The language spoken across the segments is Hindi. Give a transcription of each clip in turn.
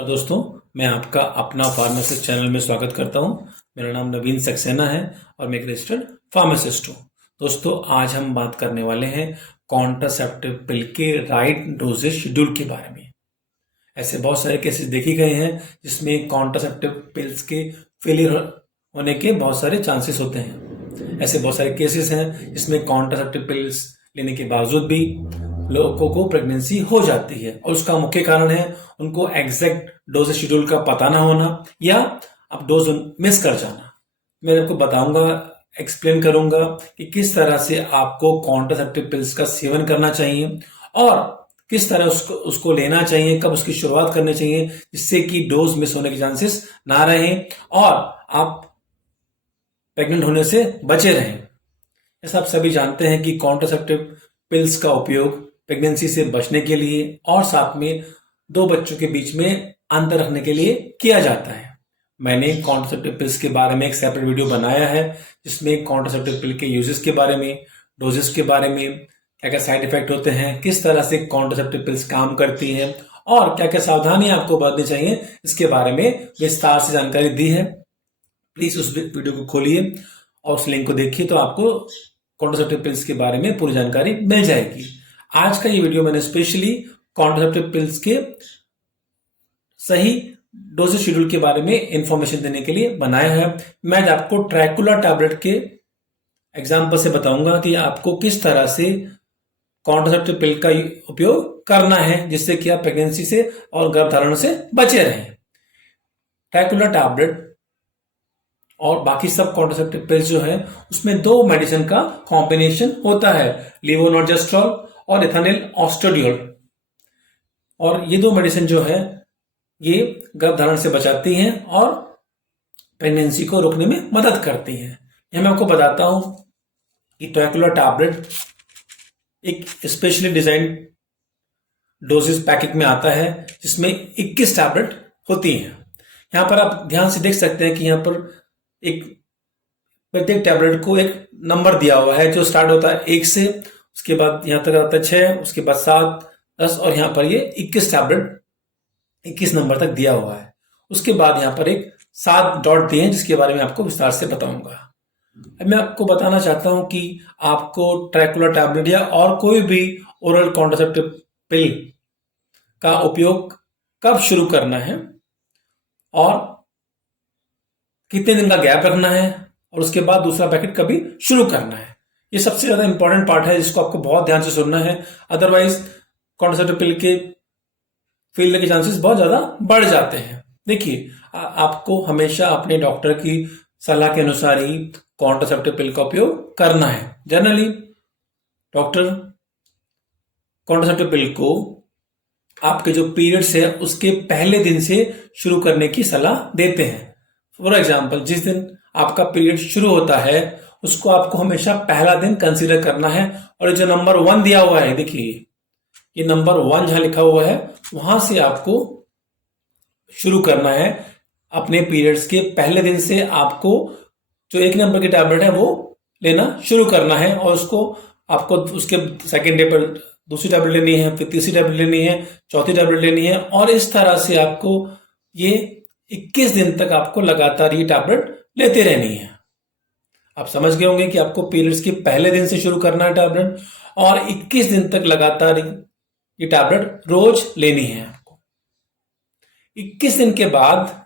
तो दोस्तों, मैं आपका अपना फार्मासिस्ट चैनल में स्वागत करता हूं। मेरा नाम नवीन सक्सेना है और मैं एक रजिस्टर्ड फार्मासिस्ट हूं। दोस्तों, आज हम बात करने वाले हैं कॉन्ट्रासेप्टिव पिल के राइट डोजेज शेड्यूल के बारे में। ऐसे बहुत सारे केसेस देखे गए हैं जिसमें कॉन्ट्रासेप्टिव पिल्स के फेलियर होने के बहुत सारे चांसेस होते हैं। ऐसे बहुत सारे केसेस हैं जिसमें कॉन्ट्रासेप्टिव पिल्स लेने के बावजूद भी लोगों को प्रेगनेंसी हो जाती है और उसका मुख्य कारण है उनको एग्जैक्ट डोज शेड्यूल का पता ना होना या अब डोज मिस कर जाना। मैं आपको बताऊंगा, एक्सप्लेन करूंगा कि किस तरह से आपको कॉन्ट्रासेप्टिव पिल्स का सेवन करना चाहिए और किस तरह उसको लेना चाहिए, कब उसकी शुरुआत करनी चाहिए, जिससे कि डोज मिस होने के चांसेस ना रहें और आप प्रेग्नेंट होने से बचे रहें। ऐसा आप सभी जानते हैं कि कॉन्ट्रासेप्टिव पिल्स का उपयोग प्रेगनेंसी से बचने के लिए और साथ में दो बच्चों के बीच में अंतर रखने के लिए किया जाता है। मैंने कॉन्ट्रासेप्टिव पिल्स के बारे में एक सेपरेट वीडियो बनाया है जिसमें कॉन्ट्रासेप्टिव पिल के यूजेस के बारे में, डोजेस के बारे में, क्या क्या साइड इफेक्ट होते हैं, किस तरह से कॉन्ट्रासेप्टिव पिल्स काम करती हैं और क्या क्या सावधानी आपको बरतनी चाहिए, इसके बारे में विस्तार से जानकारी दी है। प्लीज उस वीडियो को खोलिए और उस लिंक को देखिए तो आपको कॉन्ट्रासेप्टिव पिल्स के बारे में पूरी जानकारी मिल जाएगी। आज का ये वीडियो मैंने स्पेशली कॉन्ट्रासेप्टिव पिल्स के सही डोजेज शेड्यूल के बारे में इंफॉर्मेशन देने के लिए बनाया है। मैं आपको ट्रैकुला टैबलेट के एग्जाम्पल से बताऊंगा कि आपको किस तरह से कॉन्ट्रासेप्टिव पिल का उपयोग करना है जिससे कि आप प्रेगनेंसी से और गर्भधारण से बचे रहें। ट्रैकुला टैबलेट और बाकी सब कॉन्ट्रासेप्टिव पिल्स जो है उसमें दो मेडिसिन का कॉम्बिनेशन होता है, लेवोनॉर्जेस्ट्रॉल और इथानिल ऑस्ट्रेडियोल। और ये दो मेडिसिन जो है ये गर्भधारण से बचाती हैं और प्रेगनेंसी को रोकने में मदद करती हैं। यह मैं आपको बताता हूं कि ट्रैकुला टैबलेट एक स्पेशली डिजाइन डोजेज पैकेट में आता है जिसमें 21 टैबलेट होती हैं। यहां पर आप ध्यान से देख सकते हैं कि यहां पर एक प्रत्येक टैबलेट को एक नंबर दिया हुआ है जो स्टार्ट होता है 1 से, उसके बाद यहां तक आता है 6, उसके बाद 7, 10 और यहां पर ये 21 टैबलेट 21 नंबर तक दिया हुआ है। उसके बाद यहां पर एक 7 डॉट दिए हैं जिसके बारे में आपको विस्तार से बताऊंगा। अब मैं आपको बताना चाहता हूं कि आपको ट्रैकुला टैबलेट या और कोई भी ओरल कॉन्ट्रासेप्टिव पिल का उपयोग कब शुरू करना है और कितने दिन का गैप रखना है और उसके बाद दूसरा पैकेट कभी शुरू करना है। ये सबसे ज्यादा इंपॉर्टेंट पार्ट है जिसको आपको बहुत ध्यान से सुनना है, अदरवाइज कॉन्ट्रासेप्टिव पिल के फेलियर के चांसेस बहुत ज्यादा बढ़ जाते हैं। देखिए, आपको हमेशा अपने डॉक्टर की सलाह के अनुसार ही कॉन्ट्रासेप्टिव पिल का उपयोग करना है। जनरली डॉक्टर कॉन्ट्रासेप्टिव पिल को आपके जो पीरियड्स है उसके पहले दिन से शुरू करने की सलाह देते हैं। फॉर एग्जाम्पल, जिस दिन आपका पीरियड शुरू होता है उसको आपको हमेशा पहला दिन कंसीडर करना है और जो नंबर 1 दिया हुआ है, देखिए ये नंबर 1 जहां लिखा हुआ है वहां से आपको शुरू करना है। अपने पीरियड्स के पहले दिन से आपको जो 1 नंबर की टैबलेट है वो लेना शुरू करना है और उसको आपको उसके सेकेंड डे पर दूसरी टैबलेट लेनी है, फिर तीसरी टैबलेट लेनी है, चौथी टैबलेट लेनी है और इस तरह से आपको ये 21 दिन तक आपको लगातार ये टैबलेट लेते रहनी है। आप समझ गए होंगे कि आपको पीरियड्स के पहले दिन से शुरू करना है टैबलेट और 21 दिन तक लगातार ये टैबलेट रोज लेनी है आपको। 21 दिन के बाद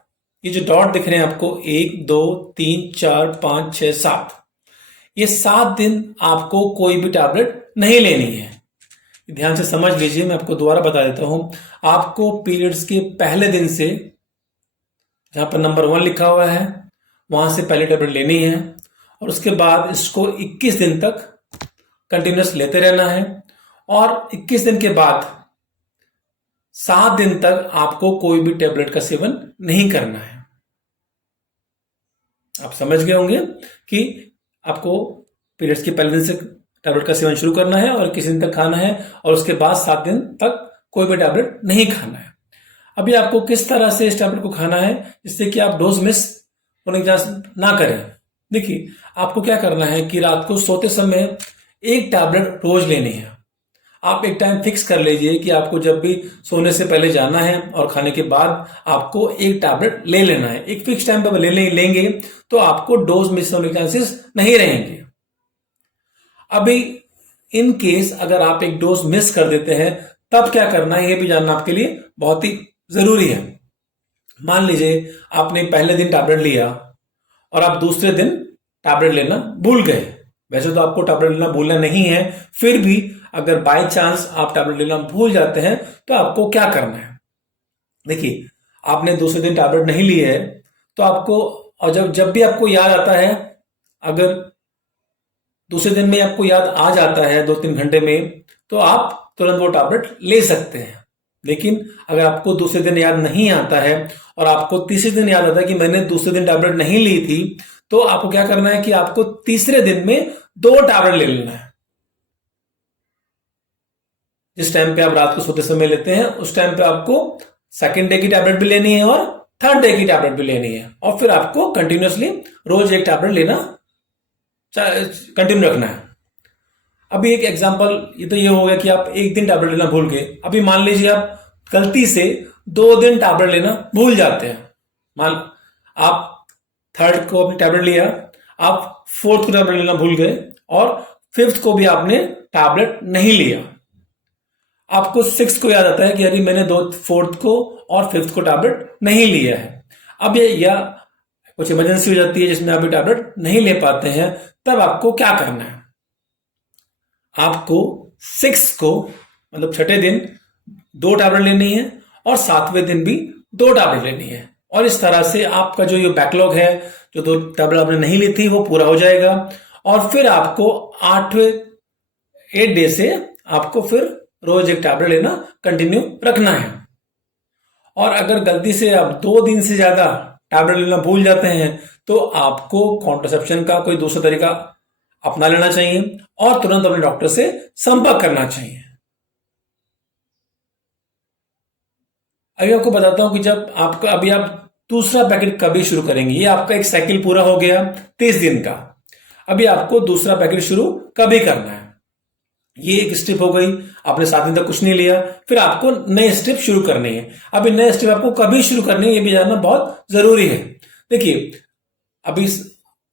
ये जो डॉट दिख रहे हैं आपको 1, 2, 3, 4, 5, 6, 7, ये 7 दिन आपको कोई भी टैबलेट नहीं लेनी है। ध्यान से समझ लीजिए, मैं आपको दोबारा बता देता हूं। आपको पीरियड्स के पहले दिन से जहां पर नंबर 1 लिखा हुआ है वहां से पहले टैबलेट लेनी है और उसके बाद इसको 21 दिन तक कंटिन्यूस लेते रहना है और 21 दिन के बाद 7 दिन तक आपको कोई भी टैबलेट का सेवन नहीं करना है। आप समझ गए होंगे कि आपको पीरियड्स के पहले दिन से टैबलेट का सेवन शुरू करना है और 21 दिन तक खाना है और उसके बाद 7 दिन तक कोई भी टैबलेट नहीं खाना है। अभी आपको किस तरह से इस टैबलेट को खाना है जिससे कि आप डोज मिस होने की चांस ना करें। देखिए, आपको क्या करना है कि रात को सोते समय एक टैबलेट रोज लेनी है। आप एक टाइम फिक्स कर लीजिए कि आपको जब भी सोने से पहले जाना है और खाने के बाद आपको एक टैबलेट ले लेना है। एक फिक्स टाइम पर लेंगे तो आपको डोज मिस होने के चांसेस नहीं रहेंगे। अभी इन केस अगर आप एक डोज मिस कर देते हैं तब क्या करना है, ये भी जानना आपके लिए बहुत ही जरूरी है। मान लीजिए आपने पहले दिन टैबलेट लिया और आप दूसरे दिन टैबलेट लेना भूल गए। वैसे तो आपको टैबलेट लेना भूलना नहीं है, फिर भी अगर बाय चांस आप टैबलेट लेना भूल जाते हैं तो आपको क्या करना है। देखिए, आपने दूसरे दिन टैबलेट नहीं लिए है तो आपको, और जब भी आपको याद आता है, अगर दूसरे दिन में आपको याद आ जाता है 2-3 घंटे में, तो आप तुरंत वो टैबलेट ले सकते हैं। लेकिन अगर आपको दूसरे दिन याद नहीं आता है और आपको तीसरे दिन याद आता है कि मैंने दूसरे दिन टैबलेट नहीं ली थी, तो आपको क्या करना है कि आपको तीसरे दिन में 2 टैबलेट ले लेना है। जिस टाइम पे आप रात को सोते समय लेते हैं उस टाइम पे आपको सेकेंड डे की टैबलेट भी लेनी है और थर्ड डे की टैबलेट भी लेनी है, और फिर आपको कंटिन्यूअसली रोज एक टैबलेट लेना कंटिन्यू रखना है। अभी एक एग्जांपल ये तो ये हो गया कि आप एक दिन टैबलेट लेना भूल गए। अभी मान लीजिए आप गलती से 2 दिन टैबलेट लेना भूल जाते हैं। मान आप थर्ड को अपनी टैबलेट लिया, आप फोर्थ को टैबलेट लेना भूल गए और फिफ्थ को भी आपने टैबलेट नहीं लिया। आपको सिक्स को याद आता है कि अरे मैंने फोर्थ को और फिफ्थ को टैबलेट नहीं लिया है। अब ये या कुछ इमरजेंसी हो जाती है जिसमें आप टैबलेट नहीं ले पाते हैं, तब आपको क्या करना है। आपको 6 को मतलब छठे दिन 2 टैबलेट लेनी है और 7वें दिन भी 2 टैबलेट लेनी है, और इस तरह से आपका जो ये बैकलॉग है, जो 2 टैबलेट आपने नहीं ली थी, वो पूरा हो जाएगा। और फिर आपको 8 डे से आपको फिर रोज एक टैबलेट लेना कंटिन्यू रखना है। और अगर गलती से आप 2 दिन से ज्यादा टैबलेट लेना भूल जाते हैं तो आपको कॉन्ट्रासेप्शन का कोई दूसरा तरीका अपना लेना चाहिए और तुरंत अपने डॉक्टर से संपर्क करना चाहिए। अभी आपको बताता हूं कि जब आपका अभी आप दूसरा पैकेट कभी शुरू करेंगे। ये आपका एक साइकिल पूरा हो गया 30 दिन का। अभी आपको दूसरा पैकेट शुरू कभी करना है। ये एक स्टेप हो गई, आपने 7 दिन तक कुछ नहीं लिया, फिर आपको नए स्टेप शुरू करनी है। अभी नए स्टेप आपको कभी शुरू करनी है, ये भी जानना बहुत जरूरी है। देखिए, अभी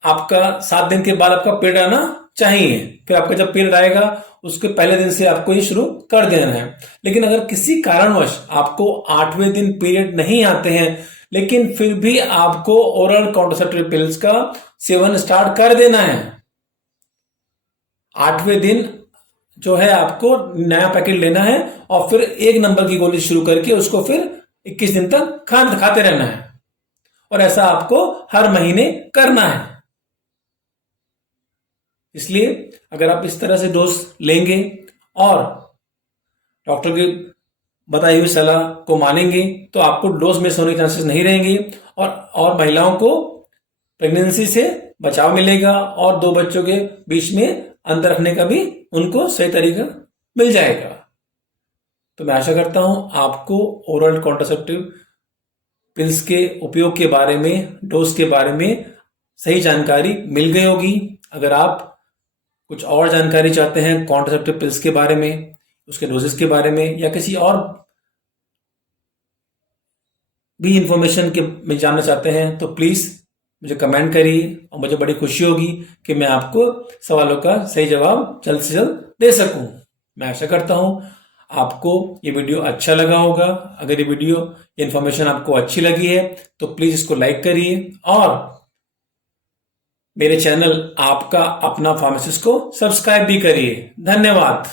आपका 7 दिन के बाद आपका पीरियड आना चाहिए, फिर आपका जब पीरियड आएगा उसके पहले दिन से आपको ये शुरू कर देना है। लेकिन अगर किसी कारणवश आपको 8वें दिन पीरियड नहीं आते हैं, लेकिन फिर भी आपको ओरल कॉन्ट्रासेप्टिव पिल्स का सेवन स्टार्ट कर देना है। 8वें दिन जो है आपको नया पैकेट लेना है और फिर 1 नंबर की गोली शुरू करके उसको फिर 21 दिन तक खाते रहना है, और ऐसा आपको हर महीने करना है। इसलिए अगर आप इस तरह से डोज लेंगे और डॉक्टर की बताई हुई सलाह को मानेंगे तो आपको डोज मिस होने के चांसेस नहीं रहेंगे, और महिलाओं को प्रेगनेंसी से बचाव मिलेगा और 2 बच्चों के बीच में अंतर रखने का भी उनको सही तरीका मिल जाएगा। तो मैं आशा करता हूं आपको ओरल कॉन्ट्रासेप्टिव पिल्स के उपयोग के बारे में, डोज के बारे में सही जानकारी मिल गई होगी। अगर आप कुछ और जानकारी चाहते हैं कॉन्ट्रासेप्टिव पिल्स के बारे में, उसके डोजेस के बारे में, या किसी और भी इंफॉर्मेशन के में जानना चाहते हैं, तो प्लीज मुझे कमेंट करिए और मुझे बड़ी खुशी होगी कि मैं आपको सवालों का सही जवाब जल्द से जल्द दे सकूं। मैं आशा करता हूं आपको ये वीडियो अच्छा लगा होगा। अगर ये वीडियो, ये इंफॉर्मेशन आपको अच्छी लगी है तो प्लीज इसको लाइक करिए और मेरे चैनल आपका अपना फार्मासिस्ट को सब्सक्राइब भी करिए। धन्यवाद।